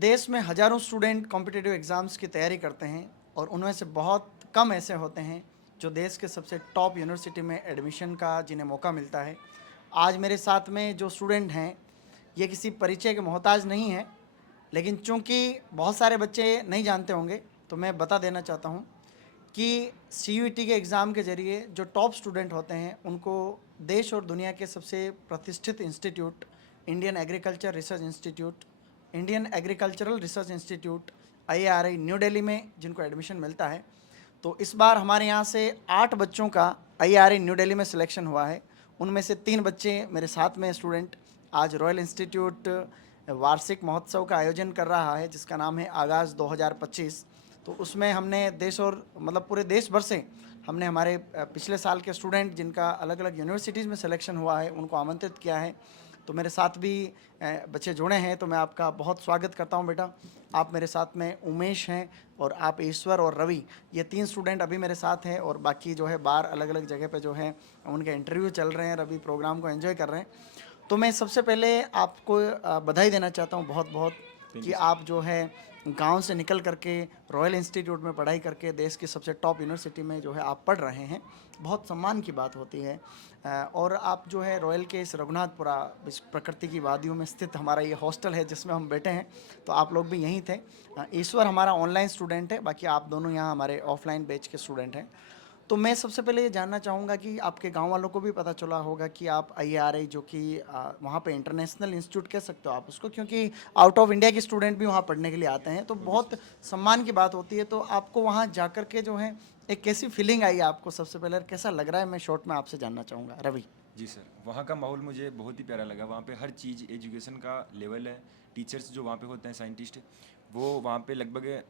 देश में हज़ारों स्टूडेंट कॉम्पिटिटिव एग्ज़ाम्स की तैयारी करते हैं और उनमें से बहुत कम ऐसे होते हैं जो देश के सबसे टॉप यूनिवर्सिटी में एडमिशन का जिन्हें मौका मिलता है। आज मेरे साथ में जो स्टूडेंट हैं, ये किसी परिचय के मोहताज नहीं हैं, लेकिन चूँकि बहुत सारे बच्चे नहीं जानते होंगे, तो मैं बता देना चाहता हूँ कि सीयूईटी के एग्ज़ाम के ज़रिए जो टॉप स्टूडेंट होते हैं, उनको देश और दुनिया के सबसे प्रतिष्ठित institute, Indian agriculture research institute, Indian agricultural research institute IARI new Delhi में जिनको एडमिशन मिलता है। तो इस बार हमारे यहाँ से 8 बच्चों का आईएआरआई न्यू दिल्ली में सिलेक्शन हुआ है। उनमें से 3 बच्चे मेरे साथ में स्टूडेंट आज रॉयल इंस्टीट्यूट वार्षिक महोत्सव का आयोजन कर रहा है, जिसका नाम है आगाज़ 2025। तो उसमें हमने देश और मतलब पूरे देश भर से हमने हमारे पिछले साल के स्टूडेंट जिनका अलग अलग यूनिवर्सिटीज़ में सिलेक्शन हुआ है, उनको आमंत्रित किया है। तो मेरे साथ भी बच्चे जुड़े हैं, तो मैं आपका बहुत स्वागत करता हूं बेटा। आप मेरे साथ में उमेश हैं और आप ईश्वर और रवि, ये 3 स्टूडेंट अभी मेरे साथ हैं और बाकी जो है बाहर अलग अलग जगह पे जो है उनके इंटरव्यू चल रहे हैं, रवि प्रोग्राम को एंजॉय कर रहे हैं। तो मैं सबसे पहले आपको बधाई देना चाहता हूँ बहुत बहुत कि आप जो है गांव से निकल करके रॉयल इंस्टीट्यूट में पढ़ाई करके देश की सबसे टॉप यूनिवर्सिटी में जो है आप पढ़ रहे हैं। बहुत सम्मान की बात होती है। और आप जो है रॉयल के इस रघुनाथपुरा इस प्रकृति की वादियों में स्थित हमारा ये हॉस्टल है जिसमें हम बैठे हैं, तो आप लोग भी यहीं थे। ईश्वर हमारा ऑनलाइन स्टूडेंट है, बाकी आप दोनों यहाँ हमारे ऑफलाइन बैच के स्टूडेंट हैं। तो मैं सबसे पहले ये जानना चाहूँगा कि आपके गांव वालों को भी पता चला होगा कि आप आईएआरआई जो कि वहाँ पे इंटरनेशनल इंस्टीट्यूट कह सकते हो आप उसको, क्योंकि आउट ऑफ इंडिया के स्टूडेंट भी वहाँ पढ़ने के लिए आते हैं, तो बहुत सम्मान की बात होती है। तो आपको वहाँ जाकर के जो है एक कैसी फीलिंग आई आपको, सबसे पहले कैसा लग रहा है, मैं शॉर्ट में आपसे जानना चाहूँगा रवि। जी सर, वहाँ का माहौल मुझे बहुत ही प्यारा लगा। वहाँ पे हर चीज़, एजुकेशन का लेवल है, टीचर्स जो वहाँ पे होते हैं, साइंटिस्ट, वो वहाँ पे लगभग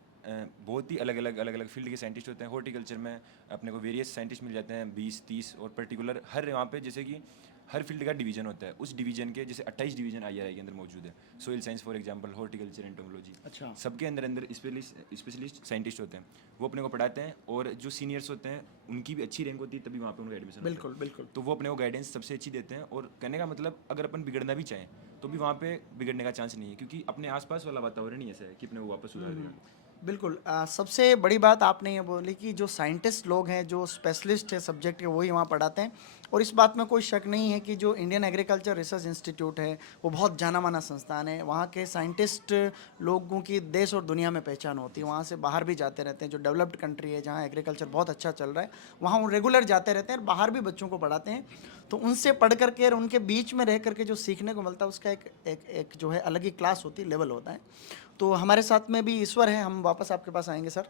बहुत ही अलग अलग फील्ड के साइंटिस्ट होते हैं। हॉर्टिकल्चर में अपने को वेरियस साइंटिस्ट मिल जाते हैं, 20-30, और पर्टिकुलर हर वहाँ पे जैसे कि हर फील्ड का डिवीजन होता है। उस डिवीजन के जैसे 28 डिवीजन आईआरआई के अंदर मौजूद है। Soil science for example, horticulture, entomology, अच्छा। सबके अंदर अंदर स्पेशलिस्ट साइंटिस्ट होते हैं। वो अपने को पढ़ाते हैं, और जो सीनियर्स होते हैं उनकी भी अच्छी रैंक होती है, तभी वहाँ पे उनका एडमिशन होता है। बिल्कुल बिल्कुल। तो वो अपने को गाइडेंस सबसे अच्छी देते हैं। और कहने का मतलब, अगर अपन बिगड़ना भी चाहें तो भी वहाँ पे बिगड़ने का चांस नहीं है, क्योंकि अपने आसपास वाला वातावरण ही ऐसा है कि अपने वो वापस सुधार देगा। बिल्कुल। सबसे बड़ी बात आपने ये बोली कि जो साइंटिस्ट लोग हैं, जो स्पेशलिस्ट है सब्जेक्ट के, वही वहाँ पढ़ाते हैं। और इस बात में कोई शक नहीं है कि जो इंडियन एग्रीकल्चर रिसर्च इंस्टीट्यूट है वो बहुत जाना माना संस्थान है। वहाँ के साइंटिस्ट लोगों की देश और दुनिया में पहचान होती है, वहाँ से बाहर भी जाते रहते हैं। जो डेवलप्ड कंट्री है जहाँ एग्रीकल्चर बहुत अच्छा चल रहा है, वहाँ वो रेगुलर जाते रहते हैं और बाहर भी बच्चों को पढ़ाते हैं। तो उनसे पढ़ करके और उनके बीच में रह करके जो सीखने को मिलता है उसका एक जो है अलग ही क्लास होती है, लेवल होता है। तो हमारे साथ में भी ईश्वर है, हम वापस आपके पास आएंगे सर।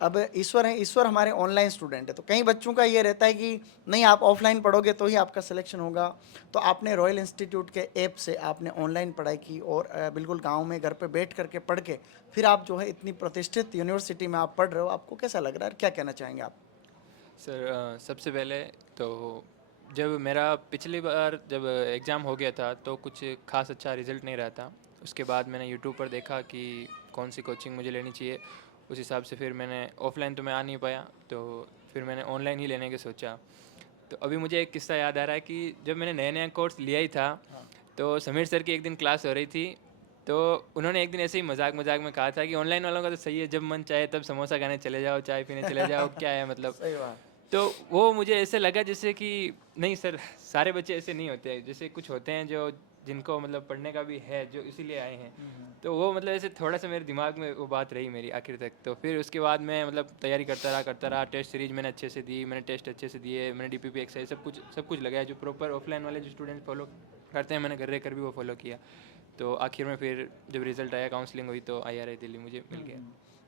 अब ईश्वर है, ईश्वर हमारे ऑनलाइन स्टूडेंट है। तो कई बच्चों का ये रहता है कि नहीं, आप ऑफलाइन पढ़ोगे तो ही आपका सिलेक्शन होगा। तो आपने रॉयल इंस्टीट्यूट के ऐप से आपने ऑनलाइन पढ़ाई की और बिल्कुल गांव में घर पे बैठ करके पढ़ के फिर आप जो है इतनी प्रतिष्ठित यूनिवर्सिटी में आप पढ़ रहे हो, आपको कैसा लग रहा है, क्या कहना चाहेंगे आप? सर, सबसे पहले तो जब मेरा पिछली बार जब एग्ज़ाम हो गया था तो कुछ खास अच्छा रिज़ल्ट नहीं रहा था। उसके बाद मैंने यूट्यूब पर देखा कि कौन सी कोचिंग मुझे लेनी चाहिए। उस हिसाब से फिर मैंने ऑफ़लाइन तो मैं आ नहीं पाया, तो फिर मैंने ऑनलाइन ही लेने की सोचा। तो अभी मुझे एक किस्सा याद आ रहा है कि जब मैंने नया नया कोर्स लिया ही था, तो समीर सर की एक दिन क्लास हो रही थी। तो उन्होंने एक दिन ऐसे ही मजाक मजाक में कहा था कि ऑनलाइन वालों का तो सही है, जब मन चाहे तब समोसा खाने चले जाओ, चाय पीने चले जाओ, क्या है मतलब। सही बात। तो वो मुझे ऐसे लगा जैसे कि नहीं सर, सारे बच्चे ऐसे नहीं होते हैं। जैसे कुछ होते हैं जो जिनको मतलब पढ़ने का भी है, जो इसीलिए आए हैं। तो वो मतलब ऐसे थोड़ा सा मेरे दिमाग में वो बात रही मेरी आखिर तक। तो फिर उसके बाद मैं मतलब तैयारी करता रहा। टेस्ट सीरीज मैंने अच्छे से दी, मैंने टेस्ट अच्छे से दिए, मैंने डीपीपी एक्सरसाइज सब कुछ लगाया जो प्रॉपर ऑफलाइन वाले जो स्टूडेंट फॉलो करते हैं, मैंने घर रह कर भी वो फॉलो किया। तो आखिर में फिर जब रिजल्ट आया, काउंसलिंग हुई, तो आईआरआई दिल्ली मुझे मिल गया।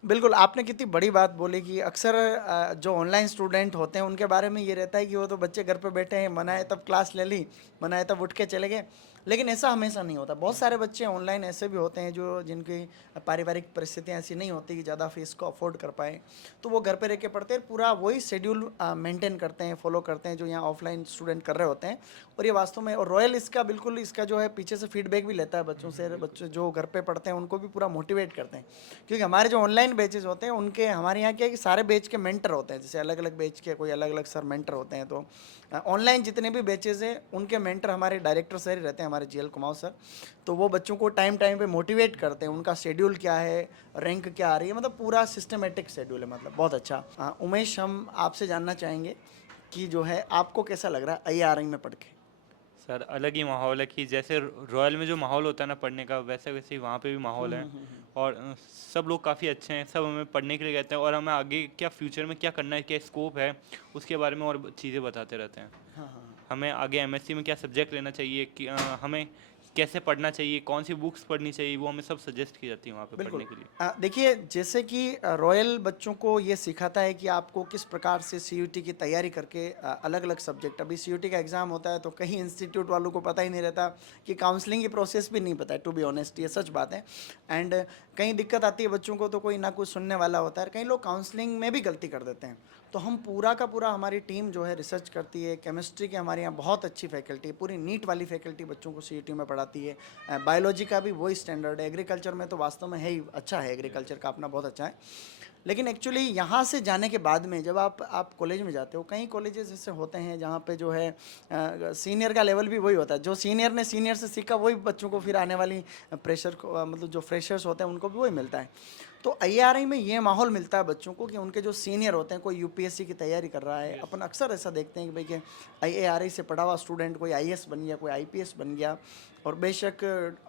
बिल्कुल, आपने कितनी बड़ी बात बोली कि अक्सर जो ऑनलाइन स्टूडेंट होते हैं उनके बारे में ये रहता है कि वो तो बच्चे घर पे बैठे हैं, मना है तब क्लास ले ली, मना है तब उठ के चले गए। लेकिन ऐसा हमेशा नहीं होता। बहुत सारे बच्चे ऑनलाइन ऐसे भी होते हैं जो जिनकी पारिवारिक परिस्थितियाँ ऐसी नहीं होती कि ज़्यादा फीस को अफोर्ड कर पाए, तो वो घर पे रह के पढ़ते हैं, पूरा वही शेड्यूल मेंटेन करते हैं, फॉलो करते हैं जो यहाँ ऑफलाइन स्टूडेंट कर रहे होते हैं। और ये वास्तव में, और रॉयल इसका बिल्कुल इसका जो है पीछे से फीडबैक भी लेता है बच्चों से, बच्चे जो घर पे पढ़ते हैं उनको भी पूरा मोटिवेट करते हैं। क्योंकि हमारे जो ऑनलाइन बैचेज होते हैं उनके, हमारे यहाँ क्या है कि सारे बैच के मेंटर होते हैं, जैसे अलग अलग बैच के कोई अलग अलग सर मेंटर होते हैं। तो ऑनलाइन जितने भी बैचेज हैं उनके मेंटर हमारे डायरेक्टर सर ही रहते हैं, हमारे जीएल कुमार सर, तो वो बच्चों को टाइम टाइम पे मोटिवेट करते हैं, उनका शेड्यूल क्या है, रैंक क्या आ रही है, मतलब पूरा सिस्टमेटिक शेड्यूल है, मतलब बहुत अच्छा। उमेश, हम आपसे जानना चाहेंगे कि जो है आपको कैसा लग रहा है आईआरआई में पढ़ के? सर अलग ही माहौल है कि जैसे रॉयल में जो माहौल होता है ना पढ़ने का, वैसे वैसे ही वहाँ पे भी माहौल है। और सब लोग काफ़ी अच्छे हैं, सब हमें पढ़ने के लिए कहते हैं और हमें आगे क्या फ्यूचर में क्या करना है, क्या स्कोप है, उसके बारे में और चीज़ें बताते रहते हैं। हाँ हाँ। हमें आगे एमएससी में क्या सब्जेक्ट लेना चाहिए, कि हमें कैसे पढ़ना चाहिए, कौन सी बुक्स पढ़नी चाहिए, वो हमें सब सजेस्ट की जाती है वहाँ पे बिल्कुल। पढ़ने के लिए। देखिए, जैसे कि रॉयल बच्चों को ये सिखाता है कि आपको किस प्रकार से सीयूटी की तैयारी करके अलग अलग सब्जेक्ट, अभी सीयूटी का एग्ज़ाम होता है तो कहीं इंस्टीट्यूट वालों को पता ही नहीं रहता कि काउंसलिंग की प्रोसेस भी नहीं पता है, टू बी ऑनेस्ट, ये सच बात है। एंड कहीं दिक्कत आती है बच्चों को तो कोई ना कुछ सुनने वाला होता है, कई लोग काउंसलिंग में भी गलती कर देते हैं। तो हम पूरा का पूरा, हमारी टीम जो है रिसर्च करती है, केमिस्ट्री की हमारे यहाँ बहुत अच्छी फैकल्टी है, पूरी नीट वाली फैकल्टी बच्चों को सीयूटी में पढ़ाती है। बायोलॉजी का भी वही स्टैंडर्ड है, एग्रीकल्चर में तो वास्तव में है ही, अच्छा है, एग्रीकल्चर का अपना बहुत अच्छा है। लेकिन एक्चुअली यहाँ से जाने के बाद में जब आप कॉलेज में जाते हो, कई कॉलेजेस ऐसे होते हैं जहाँ पे जो है सीनियर का लेवल भी वही होता है, जो सीनियर ने सीनियर से सीखा वही बच्चों को फिर आने वाली प्रेशर को मतलब जो फ्रेशर्स होते हैं उनको भी वही मिलता है। तो आईआरआई में ये माहौल मिलता है बच्चों को कि उनके जो सीनियर होते हैं, कोई यूपीएससी की तैयारी कर रहा है, अपन अक्सर ऐसा देखते हैं कि भाई कि आईआरआई से पढ़ा हुआ स्टूडेंट कोई आईएएस बन गया, कोई आईपीएस बन गया, और बेशक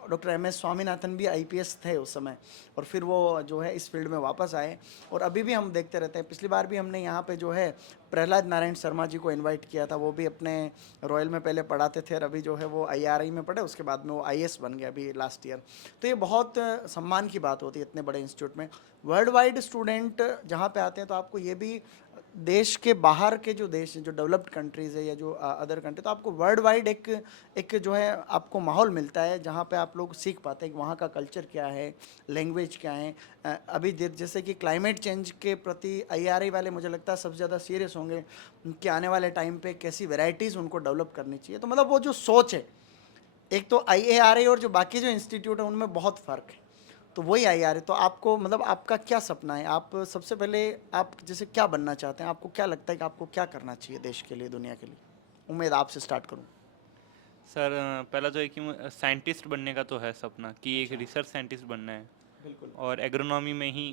डॉक्टर एमएस स्वामीनाथन भी आईपीएस थे उस समय, और फिर वो जो है इस फील्ड में वापस आए, और अभी भी हम देखते रहते हैं। पिछली बार भी हमने यहाँ पे जो है प्रहलाद नारायण शर्मा जी को इनवाइट किया था, वो भी अपने रॉयल में पहले पढ़ाते थे और अभी जो है वो आईआरआई में पढ़े, उसके बाद में वो आईएएस बन गया अभी लास्ट ईयर। तो ये बहुत सम्मान की बात होती है इतने बड़े इंस्टीट्यूट में। वर्ल्ड वाइड स्टूडेंट जहाँ पे आते हैं तो आपको ये भी, देश के बाहर के जो देश हैं, जो डेवलप्ड कंट्रीज़ है या जो अदर कंट्री, तो आपको वर्ल्ड वाइड एक जो है आपको माहौल मिलता है जहाँ पे आप लोग सीख पाते हैं कि वहाँ का कल्चर क्या है, लैंग्वेज क्या है। अभी जैसे कि क्लाइमेट चेंज के प्रति आईआरआई वाले मुझे लगता है सबसे ज़्यादा सीरियस होंगे कि आने वाले टाइम पे कैसी वेराइटीज़ उनको डेवलप करनी चाहिए। तो मतलब वो जो सोच है, एक तो आईआरआई और जो बाकी जो इंस्टीट्यूट है उनमें बहुत फ़र्क है, तो वही आईआरआई। तो आपको मतलब आपका क्या सपना है, आप सबसे पहले आप जैसे क्या बनना चाहते हैं, आपको क्या लगता है कि आपको क्या करना चाहिए देश के लिए, दुनिया के लिए? उम्मीद आपसे स्टार्ट करूं। सर पहला तो है कि साइंटिस्ट बनने का तो है सपना, कि एक रिसर्च साइंटिस्ट बनना है, बिल्कुल और एग्रोनॉमी में ही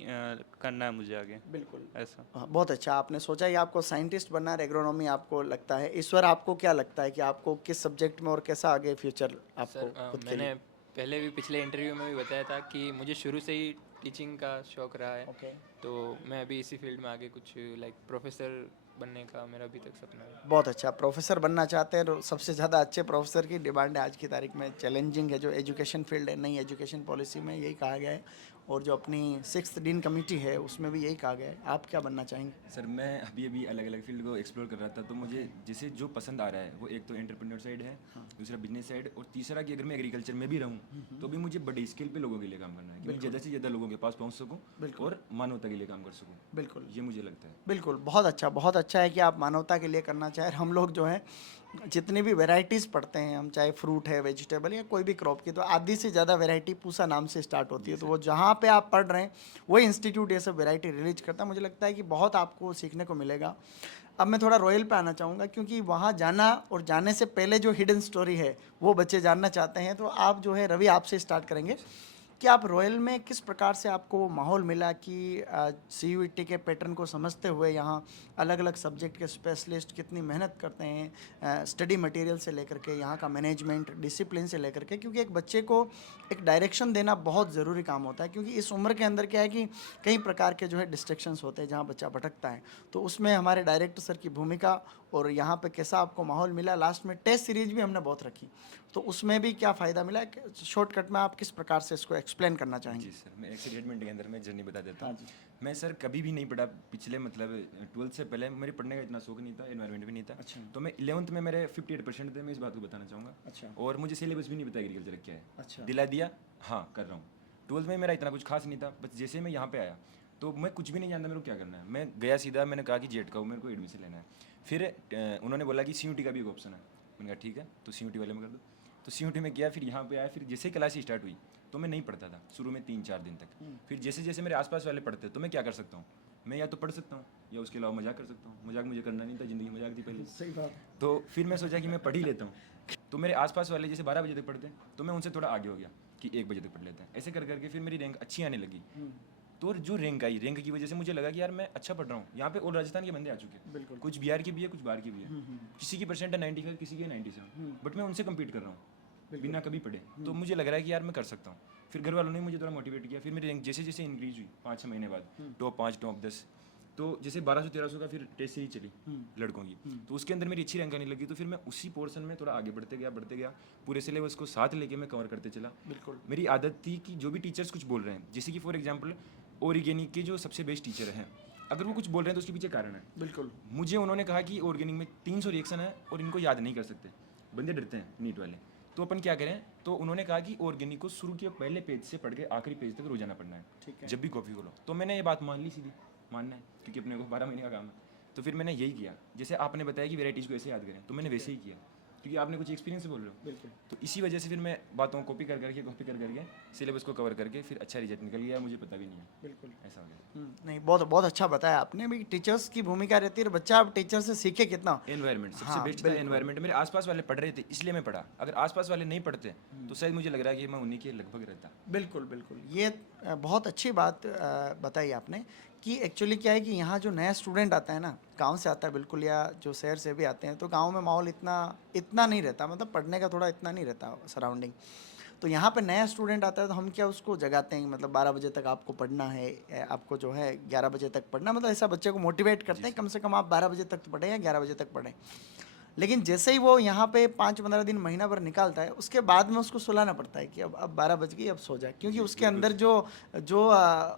करना है मुझे आगे बिल्कुल। ऐसा। हाँ, बहुत अच्छा आपने सोचा ही, आपको साइंटिस्ट बनना है, एग्रोनॉमी आपको लगता है। ईश्वर, आपको क्या लगता है कि आपको किस सब्जेक्ट में और कैसा आगे फ्यूचर आपको सर खुद के मैंने लिए? पहले भी पिछले इंटरव्यू में भी बताया था कि मुझे शुरू से ही टीचिंग का शौक रहा है, ओके, तो मैं अभी इसी फील्ड में आगे कुछ लाइक प्रोफेसर बनने का मेरा अभी तक सपना है। बहुत अच्छा, प्रोफेसर बनना चाहते हैं। तो सबसे ज़्यादा अच्छे प्रोफेसर की डिमांड है आज की तारीख में, चैलेंजिंग है जो एजुकेशन फील्ड है, नई एजुकेशन पॉलिसी में यही कहा गया है, और जो अपनी 6th डीन कमेटी है उसमें भी यही कहा गया है। आप क्या बनना चाहेंगे? सर मैं अभी अभी अलग अलग फील्ड को एक्सप्लोर कर रहा था, तो मुझे जैसे जो पसंद आ रहा है वो एक तो एंटरप्रेन्योर साइड है, दूसरा बिजनेस साइड, और तीसरा कि अगर मैं एग्रीकल्चर में भी रहूँ तो भी मुझे बड़े स्केल पे लोगों के लिए काम करना है, कि मैं ज़्यादा से ज़्यादा लोगों के पास पहुँच सकूँ और मानवता के लिए काम कर सकूँ। बिल्कुल ये मुझे लगता है। बिल्कुल, बहुत अच्छा है कि आप मानवता के लिए करना चाहें। हम लोग जो है जितनी भी वैरायटीज़ पढ़ते हैं हम, चाहे फ्रूट है, वेजिटेबल या कोई भी क्रॉप की, तो आधी से ज़्यादा वैरायटी पूसा नाम से स्टार्ट होती है। तो वो जहाँ पे आप पढ़ रहे हैं वही इंस्टीट्यूट ये सब वैरायटी रिलीज करता है। मुझे लगता है कि बहुत आपको सीखने को मिलेगा। अब मैं थोड़ा रॉयल पे आना चाहूँगा, क्योंकि वहाँ जाना और जाने से पहले जो हिडन स्टोरी है वो बच्चे जानना चाहते हैं। तो आप जो है रवि, आपसे स्टार्ट करेंगे कि आप रॉयल में किस प्रकार से आपको वो माहौल मिला कि सीयूईटी के पैटर्न को समझते हुए यहाँ अलग अलग सब्जेक्ट के स्पेशलिस्ट कितनी मेहनत करते हैं, स्टडी मटेरियल से लेकर के यहाँ का मैनेजमेंट, डिसिप्लिन से लेकर के, क्योंकि एक बच्चे को एक डायरेक्शन देना बहुत ज़रूरी काम होता है। क्योंकि इस उम्र के अंदर क्या है कि कई प्रकार के जो है डिस्ट्रैक्शंस होते हैं जहाँ बच्चा भटकता है, तो उसमें हमारे डायरेक्टर सर की भूमिका, और यहाँ पे कैसा आपको माहौल मिला। लास्ट में टेस्ट सीरीज भी हमने बहुत रखी, तो उसमें भी क्या फ़ायदा मिला, शॉर्टकट में आप किस प्रकार से इसको एक्सप्लेन करना चाहेंगे? जी सर, मैं एक्सीडेंट के अंदर मैं जर्नी बता देता हूँ। मैं सर कभी भी नहीं पढ़ा पिछले, मतलब 12th से पहले मेरे पढ़ने का इतना शौक नहीं था, एनवायरनमेंट भी नहीं था। अच्छा। तो मैं 11th में मेरे 58% थे, मैं इस बात को बताना चाहूँगा। अच्छा। और मुझे सिलेबस भी नहीं पता एग्रीकल्चर क्या है। अच्छा। दिला दिया, हाँ कर रहा हूँ। 12th में मेरा इतना कुछ खास नहीं था, बस जैसे मैं यहाँ पे आया तो मैं कुछ भी नहीं जानता मेरे को क्या करना है। मैं गया सीधा, मैंने कहा कि जेट का मेरे को एडमिशन लेना है। फिर उन्होंने बोला कि सीयूटी का भी एक ऑप्शन है। मैंने कहा ठीक है, तो सीयूटी वाले में कर दो। तो सीयूटी में किया, फिर यहाँ पे आया। फिर जैसे क्लास स्टार्ट हुई तो मैं नहीं पढ़ता था शुरू में 3-4 दिन तक। फिर जैसे जैसे मेरे आसपास वाले पढ़ते तो मैं क्या कर सकता हूँ, मैं या तो पढ़ सकता हूँ या उसके अलावा मजाक कर सकता हूँ। मजाक मुझे करना नहीं था, ज़िंदगी मजाक थी पहले। सही बात। तो फिर मैं सोचा कि मैं पढ़ ही लेता हूँ। तो मेरे आसपास वाले जैसे 12 बजे तक पढ़ते हैं तो मैं उनसे थोड़ा आगे हो गया कि 1 बजे तक पढ़ लेते हैं। ऐसे कर करके फिर मेरी रैंक अच्छी आने लगी। तो जो रैंक आई, रैंक की वजह से मुझे लगा कि यार मैं अच्छा पढ़ रहा हूँ। यहाँ पे और राजस्थान के बंदे आ चुके हैं, बिल्कुल। कुछ बिहार की भी है, कुछ बाहर की भी है। किसी की परसेंट है 95, किसी की है 97, बट मैं उनसे कम्पीट कर रहा हूँ बिना कभी पढ़े। तो मुझे लग रहा है कि यार मैं कर सकता हूँ। फिर घर वालों ने मुझे थोड़ा मोटिवेट किया। फिर मेरी रैंक जैसे जैसे इंक्रीज हुई 5-6 महीने बाद, टॉप 5, टॉप 10, तो जैसे 1200-1300 का फिर टेस्ट सीरीज चली लड़कों की, तो उसके अंदर मेरी अच्छी रैंक आने लगी। तो फिर मैं उसी पोर्शन में थोड़ा आगे बढ़ते गया। पूरे सिलेबस को साथ लेके मैं कवर करते चला। बिल्कुल। मेरी आदत थी कि जो भी टीचर्स कुछ बोल रहे हैं, जैसे कि फॉर एग्जांपल ऑर्गेनिक के जो सबसे बेस्ट टीचर हैं, अगर वो कुछ बोल रहे हैं तो उसके पीछे कारण है। बिल्कुल। मुझे उन्होंने कहा कि ऑर्गेनिक में 300 रिएक्शन है और इनको याद नहीं कर सकते, बंदे डरते हैं नीट वाले, तो अपन क्या करें। तो उन्होंने कहा कि ऑर्गेनिक को शुरू के पहले पेज से पढ़ के आखिरी पेज तक रोजाना पढ़ना है, ठीक है। जब भी कॉपी खोलो। तो मैंने ये बात मान ली, सीधी मानना है क्योंकि अपने को 12 महीने का काम है। तो फिर मैंने यही किया, जैसे आपने बताया कि वेराइटीज़ को ऐसे याद करें, तो मैंने वैसे ही किया क्योंकि आपने कुछ एक्सपीरियंस से बोल रहे हो। बिल्कुल। तो इसी वजह से फिर मैं बातों को कॉपी कर करके सिलेबस को कवर करके फिर अच्छा रिजल्ट निकल गया, मुझे पता भी नहीं है। बिल्कुल। ऐसा हो गया। नहीं, बहुत बहुत अच्छा बताया आपने भी। टीचर्स की भूमिका रहती है, बच्चा अब टीचर से सीखे कितना। एनवायरनमेंट सबसे हाँ, बेस्ट था। बिल्कुल। एनवायरनमेंट मेरे आसपास वाले पढ़ रहे थे इसलिए मैं पढ़ा। अगर आसपास वाले नहीं पढ़ते तो शायद मुझे लग रहा है कि मैं उन्हीं के लगभग रहता। बिल्कुल बिल्कुल। ये बहुत अच्छी बात बताई आपने कि एक्चुअली क्या है कि यहाँ जो नया स्टूडेंट आता है ना, गांव से आता है बिल्कुल, या जो शहर से भी आते हैं, तो गांव में माहौल इतना नहीं रहता, मतलब पढ़ने का थोड़ा इतना नहीं रहता सराउंडिंग। तो यहाँ पे नया स्टूडेंट आता है तो हम क्या उसको जगाते हैं, मतलब 12 बजे तक आपको पढ़ना है, आपको जो है 11 बजे तक पढ़ना, मतलब ऐसा बच्चे को मोटिवेट करते हैं कम से कम आप 12 बजे तक तो पढ़ें या 11 बजे तक पढ़ें। लेकिन जैसे ही वो यहाँ पे 5-15 दिन, महीना भर निकालता है, उसके बाद में उसको सुलाना पड़ता है कि अब 12 बज गई, अब सो जा, क्योंकि उसके अंदर जो जो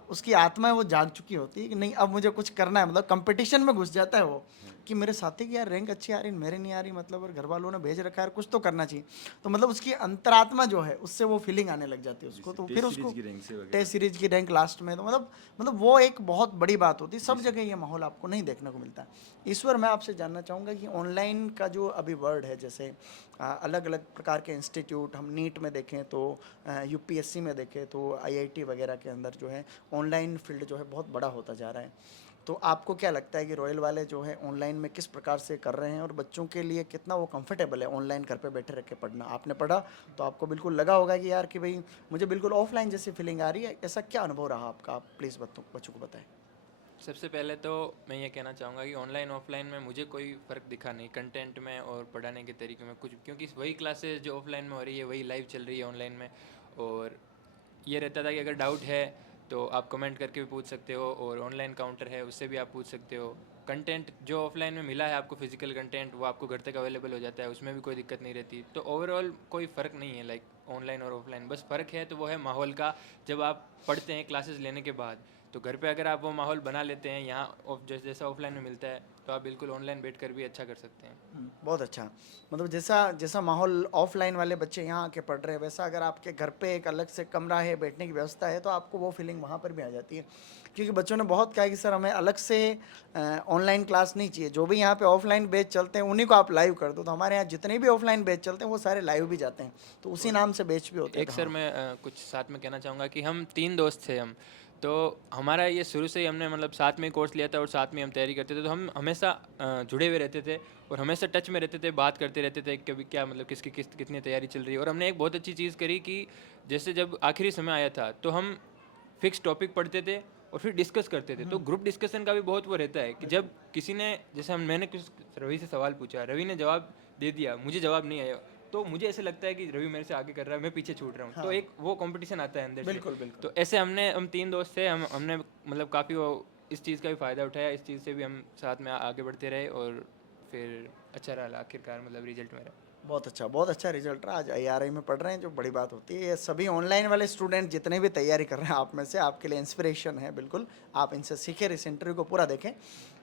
उसकी आत्मा है वो जाग चुकी होती है कि नहीं अब मुझे कुछ करना है। मतलब कंपटीशन में घुस जाता है वो कि मेरे साथी की यार रैंक अच्छी आ रही, मेरे नहीं आ रही, मतलब और घर वालों ने भेज रखा है, कुछ तो करना चाहिए। तो मतलब उसकी अंतरात्मा जो है उससे वो फीलिंग आने लग जाती है उसको। तो फिर उसको टेस्ट सीरीज की रैंक लास्ट में, तो मतलब वो एक बहुत बड़ी बात होती है। सब जगह ये माहौल आपको नहीं देखने को मिलता। ईश्वर, मैं आपसे जानना चाहूँगा कि ऑनलाइन का जो अभी वर्ड है, जैसे अलग अलग प्रकार के इंस्टीट्यूट, हम नीट में देखें तो यूपीएससी में देखें तो आईआईटी वगैरह के अंदर जो है ऑनलाइन फील्ड जो है बहुत बड़ा होता जा रहा है। तो आपको क्या लगता है कि रॉयल वाले जो है ऑनलाइन में किस प्रकार से कर रहे हैं और बच्चों के लिए कितना वो कंफर्टेबल है ऑनलाइन घर पे बैठे रह के पढ़ना? आपने पढ़ा तो आपको बिल्कुल लगा होगा कि यार कि भाई मुझे बिल्कुल ऑफलाइन जैसी फीलिंग आ रही है। ऐसा क्या अनुभव रहा आपका? आप प्लीज़ बच्चों को बताएं। सबसे पहले तो मैं ये कहना चाहूँगा कि ऑनलाइन ऑफलाइन में मुझे कोई फ़र्क दिखा नहीं कंटेंट में और पढ़ाने के तरीके में कुछ, क्योंकि वही क्लासेस जो ऑफलाइन में हो रही है वही लाइव चल रही है ऑनलाइन में। और ये रहता था कि अगर डाउट है तो आप कमेंट करके भी पूछ सकते हो, और ऑनलाइन काउंटर है उससे भी आप पूछ सकते हो। कंटेंट जो ऑफलाइन में मिला है आपको, फिजिकल कंटेंट, वो आपको घर तक अवेलेबल हो जाता है, उसमें भी कोई दिक्कत नहीं रहती। तो ओवरऑल कोई फ़र्क नहीं है लाइक ऑनलाइन और ऑफलाइन। बस फ़र्क है तो वो है माहौल का। जब आप पढ़ते हैं क्लासेस लेने के बाद, तो घर पे अगर आप वो माहौल बना लेते हैं यहाँ जैसा ऑफलाइन में मिलता है, तो आप बिल्कुल ऑनलाइन बैठ कर भी अच्छा कर सकते हैं। बहुत अच्छा। मतलब जैसा माहौल ऑफलाइन वाले बच्चे यहाँ आके पढ़ रहे हैं, वैसा अगर आपके घर पे एक अलग से कमरा है, बैठने की व्यवस्था है, तो आपको वो फीलिंग वहाँ पर भी आ जाती है। क्योंकि बच्चों ने बहुत कहा कि सर हमें अलग से ऑनलाइन क्लास नहीं चाहिए, जो भी यहाँ पे ऑफलाइन बैच चलते हैं उन्हीं को आप लाइव कर दो। तो हमारे यहाँ जितने भी ऑफलाइन बैच चलते हैं वो सारे लाइव भी जाते हैं, तो उसी नाम से बैच भी होते हैं। एक सर मैं कुछ साथ में कहना चाहूँगा कि हम 3 दोस्त थे हम, तो हमारा ये शुरू से ही हमने मतलब साथ में कोर्स लिया था और साथ में हम तैयारी करते थे। तो हम हमेशा जुड़े हुए रहते थे और हमेशा टच में रहते थे, बात करते रहते थे कभी क्या मतलब किसकी कितनी तैयारी चल रही है। और हमने एक बहुत अच्छी चीज़ करी कि जैसे जब आखिरी समय आया था तो हम फिक्स टॉपिक पढ़ते थे और फिर डिस्कस करते थे। तो ग्रुप डिस्कशन का भी बहुत वो रहता है कि जब किसी ने, जैसे मैंने कुछ रवि से सवाल पूछा, रवि ने जवाब दे दिया, मुझे जवाब नहीं आया, तो मुझे ऐसे लगता है कि रवि मेरे से आगे कर रहा है, मैं पीछे छूट रहा हूँ। तो एक वो कंपटीशन आता है अंदर से। बिल्कुल बिल्कुल। तो ऐसे हम 3 दोस्त थे, हमने मतलब काफ़ी वो इस चीज़ का भी फ़ायदा उठाया, इस चीज़ से भी हम साथ में आगे बढ़ते रहे और फिर अच्छा रहा आखिरकार, मतलब रिजल्ट मेरा। बहुत अच्छा रिजल्ट रहा। आज आईआरआई में पढ़ रहे हैं, जो बड़ी बात होती है। ये सभी ऑनलाइन वाले स्टूडेंट जितने भी तैयारी कर रहे हैं आप में से, आपके लिए इंस्पिरेशन है बिल्कुल। आप इनसे सीखें, इस इंटरव्यू को पूरा देखें।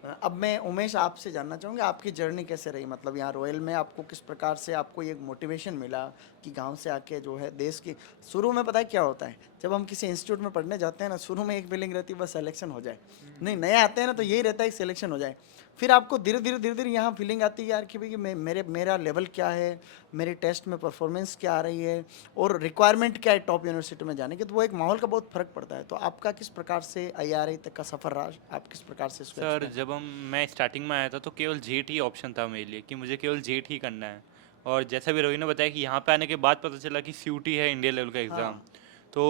अब मैं उमेश आपसे जानना चाहूँगा आपकी जर्नी कैसे रही, मतलब यहाँ रॉयल में आपको किस प्रकार से आपको एक मोटिवेशन मिला कि गांव से आके जो है देश की, शुरू में पता है क्या होता है, जब हम किसी इंस्टीट्यूट में पढ़ने जाते हैं ना, शुरू में एक फीलिंग रहती है बस सिलेक्शन हो जाए, नहीं नए आते हैं ना तो यही रहता है कि सिलेक्शन हो जाए, फिर आपको धीरे धीरे यहाँ फीलिंग आती है यार कि भाई मेरा लेवल क्या है, मेरे टेस्ट में परफॉर्मेंस क्या आ रही है और रिक्वायरमेंट क्या है टॉप यूनिवर्सिटी में जाने की, तो वो एक माहौल का बहुत फर्क पड़ता है। तो आपका किस प्रकार से IRA तक का सफ़र रहा, आप किस प्रकार से इसको सर जब मैं स्टार्टिंग में आया था तो केवल जेट ही ऑप्शन था मेरे लिए कि मुझे केवल जेट ही करना है। और जैसा भी रोहित ने बताया कि यहाँ पे आने के बाद पता चला कि CUT है इंडिया लेवल का एग्ज़ाम। तो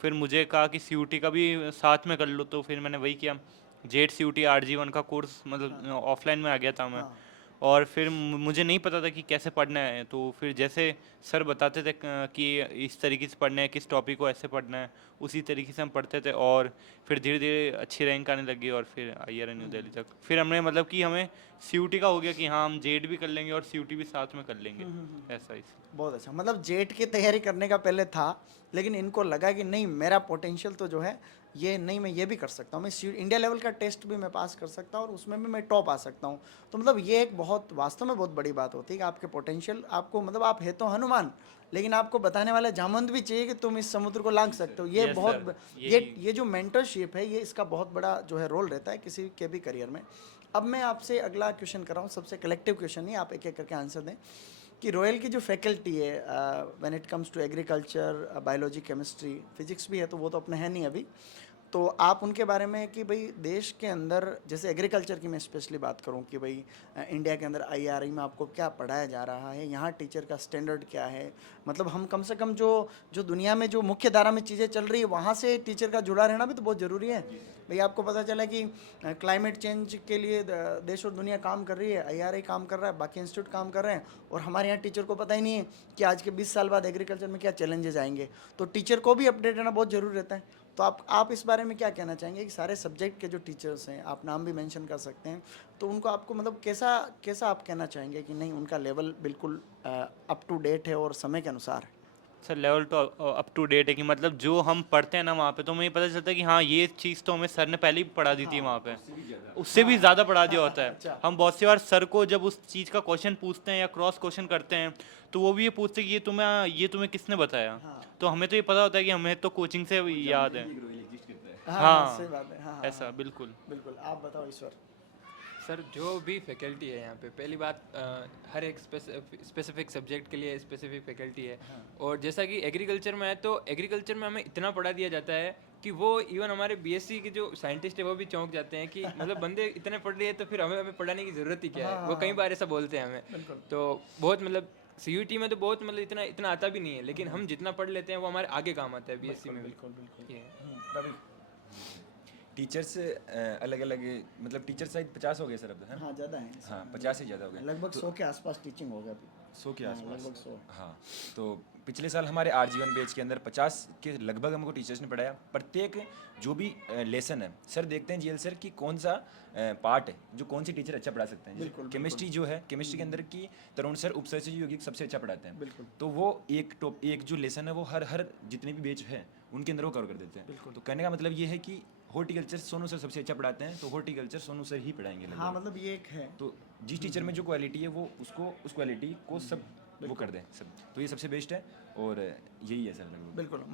फिर मुझे कहा कि CUT का भी साथ में कर लो, तो फिर मैंने वही किया। जेट CUT RG1 का कोर्स मतलब ऑफलाइन में आ गया था मैं। और फिर मुझे नहीं पता था कि कैसे पढ़ना है, तो फिर जैसे सर बताते थे कि इस तरीके से पढ़ना है, किस टॉपिक को ऐसे पढ़ना है, उसी तरीके से हम पढ़ते थे। और फिर धीरे धीरे अच्छी रैंक आने लगी और फिर IRA न्यू दिल्ली तक। फिर हमने मतलब कि हमें CUT का हो गया कि हाँ हम जेट भी कर लेंगे और CUT भी साथ में कर लेंगे, ऐसा ही। बहुत अच्छा, मतलब जेट की तैयारी करने का पहले था, लेकिन इनको लगा कि नहीं मेरा पोटेंशियल तो जो है ये नहीं, मैं ये भी कर सकता हूँ, मैं इंडिया लेवल का टेस्ट भी मैं पास कर सकता हूँ और उसमें भी मैं टॉप आ सकता हूँ। तो मतलब ये एक बहुत वास्तव में बहुत बड़ी बात होती है कि आपके पोटेंशियल आपको, मतलब आप है तो हनुमान लेकिन आपको बताने वाला जामवंत भी चाहिए कि तुम इस समुद्र को लांघ सकते हो। ये Yes, बहुत sir. ये जो मेंटरशिप है ये इसका बहुत बड़ा जो है रोल रहता है किसी के भी करियर में। अब मैं आपसे अगला क्वेश्चन कर रहा हूँ, सबसे कलेक्टिव क्वेश्चन नहीं, आप एक एक करके आंसर दें कि रॉयल की जो फैकल्टी है when it comes to agriculture, biology, chemistry, physics भी है तो वो तो अपने है नहीं अभी, तो आप उनके बारे में कि भाई देश के अंदर जैसे एग्रीकल्चर की मैं स्पेशली बात करूं कि भाई इंडिया के अंदर IRA में आपको क्या पढ़ाया जा रहा है, यहाँ टीचर का स्टैंडर्ड क्या है, मतलब हम कम से कम जो दुनिया में जो मुख्य धारा में चीज़ें चल रही है वहाँ से टीचर का जुड़ा रहना भी तो बहुत ज़रूरी है। भाई आपको पता चला कि क्लाइमेट चेंज के लिए देश और दुनिया काम कर रही है, IRA काम कर रहा है, बाकी इंस्टीट्यूट काम कर रहे हैं, और हमारे यहाँ टीचर को पता ही नहीं है कि आज के 20 साल बाद एग्रीकल्चर में क्या चैलेंजेस आएंगे, तो टीचर को भी अपडेट रहना बहुत ज़रूरी रहता है। तो आप इस बारे में क्या कहना चाहेंगे कि सारे सब्जेक्ट के जो टीचर्स हैं, आप नाम भी मेंशन कर सकते हैं, तो उनको आपको मतलब कैसा आप कहना चाहेंगे कि नहीं उनका लेवल बिल्कुल अप टू डेट है और समय के अनुसार है? सर लेवल तो अप टू डेट है कि मतलब जो हम पढ़ते हैं ना वहाँ पे, तो हमें पता चलता है कि हाँ ये चीज़ तो हमें सर ने पहले ही पढ़ा दी थी वहाँ पे, उससे भी ज़्यादा पढ़ा दिया होता है। हम बहुत सी बार सर को जब उस चीज़ का क्वेश्चन पूछते हैं या क्रॉस क्वेश्चन करते हैं तो वो भी ये पूछते हैं कि ये तुम्हें किसने बताया, तो हमें तो ये पता होता है कि हमें तो कोचिंग से याद है। हाँ सही बात है। हाँ, ऐसा बिल्कुल। बिल्कुल। आप बताओ ईश्वर। सर जो भी फैकल्टी है यहाँ पे, पहली बात हर एक स्पेसिफिक सब्जेक्ट के लिए स्पेसिफिक फैकल्टी है। और जैसा कि एग्रीकल्चर में है तो एग्रीकल्चर में हमें इतना पढ़ा दिया जाता है कि वो इवन हमारे BSc के जो साइंटिस्ट है वो भी चौंक जाते हैं कि मतलब बंदे इतने पढ़ रहे हैं तो फिर हमें पढ़ाने की ज़रूरत ही क्या है। वो कई बार ऐसा बोलते हैं हमें, तो बहुत मतलब CUT में तो बहुत मतलब इतना आता भी नहीं है, लेकिन हम जितना पढ़ लेते हैं वो हमारे आगे काम आता है BSc में। बिल्कुल। ये टीचर्स अलग अलग, मतलब टीचर शायद 50 हो गए सर अब, है ना? हाँ, ज़्यादा है। हाँ 50 से ज़्यादा हो गए, लगभग 100 के आसपास टीचिंग होगा अभी। 100 के आसपास। लगभग 100। हाँ, तो पिछले साल हमारे RG1 बैच के अंदर 50 के लगभग हमको टीचर्स ने पढ़ाया। प्रत्येक जो भी लेसन है सर देखते हैं GL सर कि कौन सा पार्ट है जो कौन सी टीचर अच्छा पढ़ा सकते हैं। जैसे केमिस्ट्री जो है, केमिस्ट्री के अंदर की तरुण सर, उपसर से योगिक सबसे अच्छा पढ़ाते हैं। बिल्कुल। तो वो एक जो लेसन है वो हर जितने भी बैच है उनके अंदर वो कवर कर देते हैं। तो कहने का मतलब ये है कि हॉर्टिकल्चर सोनू सर सबसे अच्छा पढ़ाते हैं, तो हॉर्टिकल्चर सोनू सर ही पढ़ाएंगे लगभग। हाँ, मतलब ये एक है। तो जिस टीचर में जो क्वालिटी है वो उसको उस क्वालिटी को सब वो कर दें सब, तो ये सबसे बेस्ट है और यही है सर लगभग। बिल्कुल,